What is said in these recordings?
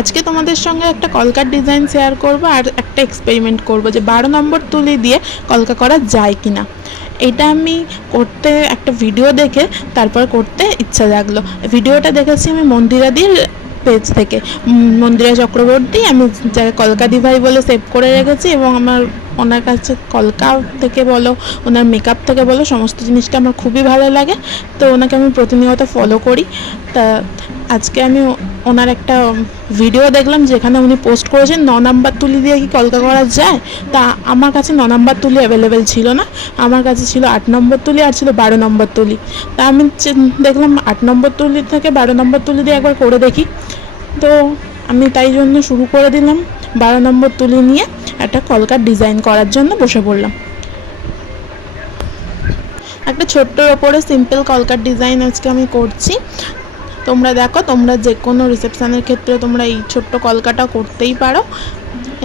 আজকে তোমাদের সঙ্গে একটা কলকার ডিজাইন শেয়ার করব আর একটা এক্সপেরিমেন্ট করব যে 12 নম্বর তুলি দিয়ে কলকা করা যায় কিনা। এটা আমি করতে একটা ভিডিও দেখে তারপর করতে ইচ্ছা জাগলো। ভিডিওটা দেখেছি আমি মন্দিরাদির পেজ থেকে। মন্দিরা চক্রবর্তী আমি যাকে কলকা দিভাই বলে সেভ করে রেখেছি, এবং আমার ওনার কাছে কলকা থেকে বলো, ওনার মেকআপ থেকে বলো, সমস্ত জিনিসটা আমার খুবই ভালো লাগে। তো ওনাকে আমি প্রতিনিয়ত ফলো করি। তা আজকে আমি ওনার একটা ভিডিও দেখলাম যেখানে উনি পোস্ট করেছেন 9 নাম্বার তুলি দিয়ে কি কলকা করা যায়। তা আমার কাছে 9 নাম্বার তুলি অ্যাভেলেবেল ছিল না, আমার কাছে ছিল 8 নম্বর তুলি আর ছিল 12 নম্বর তুলি। তা আমি দেখলাম 8 নম্বর তুলি থেকে 12 নম্বর তুলি দিয়ে একবার করে দেখি। তো আমি তাই জন্য শুরু করে দিলাম, 12 নম্বর তুলি নিয়ে একটা কলকার ডিজাইন করার জন্য বসে পড়লাম। একটা ছোট্টর ওপরে সিম্পল কলকার ডিজাইন আজকে আমি করছি। তোমরা দেখো, তোমরা যে কোনো রিসেপশনের ক্ষেত্রে তোমরা এই ছোট্ট কলকাটা করতেই পারো,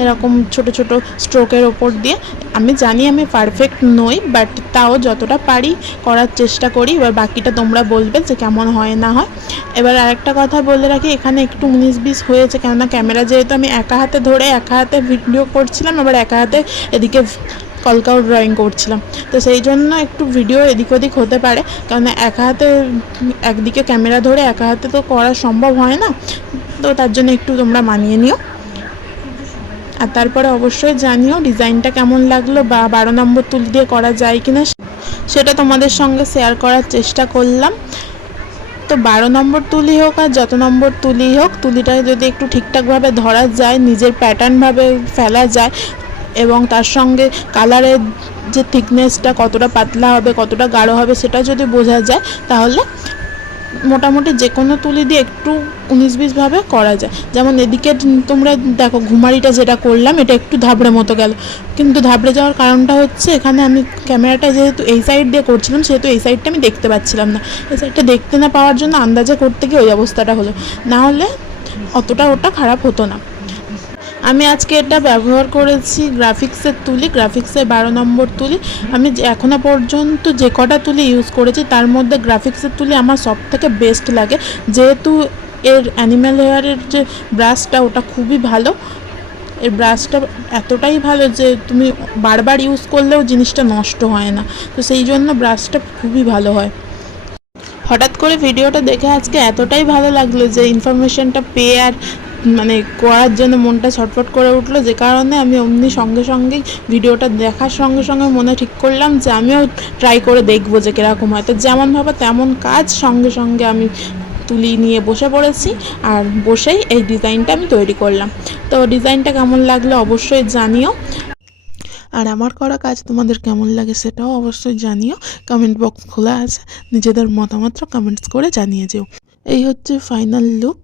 এরকম ছোট ছোট স্ট্রোকের ওপর দিয়ে। আমি জানি আমি পারফেক্ট নই, বাট তাও যতটা পারি করার চেষ্টা করি। এবার বাকিটা তোমরা বলবে যে কেমন হয় না হয়। এবার আরেকটা কথা বলে রাখি, এখানে একটু 19-20 হয়েছে, কেননা ক্যামেরা যেহেতু আমি একা হাতে ধরে একা হাতে ভিডিও করছিলাম, আবার একা হাতে এদিকে কলকাও ড্রয়িং করছিলাম। তো সেই জন্য একটু ভিডিও এদিক ওদিক হতে পারে, কারণ একা হাতে একদিকে ক্যামেরা ধরে একা হাতে তো করা সম্ভব হয় না। তো তার জন্য একটু তোমরা মানিয়ে নিও। আর তারপরে অবশ্যই জানিও ডিজাইনটা কেমন লাগলো, বা 12 নম্বর তুলি দিয়ে করা যায় কিনা সেটা তোমাদের সঙ্গে শেয়ার করার চেষ্টা করলাম। তো 12 নম্বর তুলি হোক আর যত নম্বর তুলি হোক, তুলিটা যদি একটু ঠিকঠাকভাবে ধরা যায়, নিজের প্যাটার্নভাবে ফেলা যায়, এবং তার সঙ্গে কালারের যে থিকনেসটা কতটা পাতলা হবে কতটা গাঢ় হবে সেটা যদি বোঝা যায়, তাহলে মোটামুটি যে কোনো তুলি দিয়ে একটু 19-20ভাবে করা যায়। যেমন এদিকে তোমরা দেখো ঘুমারিটা যেটা করলাম, এটা একটু ধাবড়ে মতো গেল, কিন্তু ধাবড়ে যাওয়ার কারণটা হচ্ছে এখানে আমি ক্যামেরাটা যেহেতু এই সাইড দিয়ে করছিলাম, সেহেতু এই সাইডটা আমি দেখতে পাচ্ছিলাম না। এই সাইডটা দেখতে না পাওয়ার জন্য আন্দাজে করতে গিয়ে ওই অবস্থাটা হলো, না হলে অতটা ওটা খারাপ হতো না। আমি আজকে এটা ব্যবহার করেছি গ্রাফিক্সের তুলি, গ্রাফিক্সের 12 নম্বর তুলি। আমি এখনও পর্যন্ত যে কটা তুলি ইউজ করেছি তার মধ্যে গ্রাফিক্সের তুলি আমার সব থেকে বেস্ট লাগে, যেহেতু এর অ্যানিম্যাল হেয়ারের যে ব্রাশটা ওটা খুবই ভালো। এর ব্রাশটা এতটাই ভালো যে তুমি বারবার ইউজ করলেও জিনিসটা নষ্ট হয় না, তো সেই জন্য ব্রাশটা খুবই ভালো হয়। হঠাৎ করে ভিডিওটা দেখে আজকে এতটাই ভালো লাগলো যে ইনফরমেশনটা পেয়ে আর মানে করার জন্য মনটা ছটফট করে উঠলো, যে কারণে আমি অমনি সঙ্গে সঙ্গেই ভিডিওটা দেখার সঙ্গে সঙ্গে মনে ঠিক করলাম যে আমিও ট্রাই করে দেখবো যে কীরকম হয়। তো যেমন ভাবে তেমন কাজ, সঙ্গে সঙ্গে আমি তুলি নিয়ে বসে পড়েছি, আর বসেই এই ডিজাইনটা আমি তৈরি করলাম। তো ডিজাইনটা কেমন লাগলো অবশ্যই জানিও, আর আমার করা কাজ তোমাদের কেমন লাগে সেটাও অবশ্যই জানিও। কমেন্ট বক্স খোলা আছে, নিজেদের মতামতটা কমেন্টস করে জানিয়ে যেও। এই হচ্ছে ফাইনাল লুক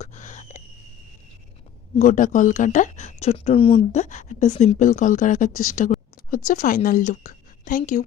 গোটা কলকাটার। ছোট্টর মধ্যে একটা সিম্পল কলকা রাখার চেষ্টা করি, হচ্ছে ফাইনাল লুক। Thank you.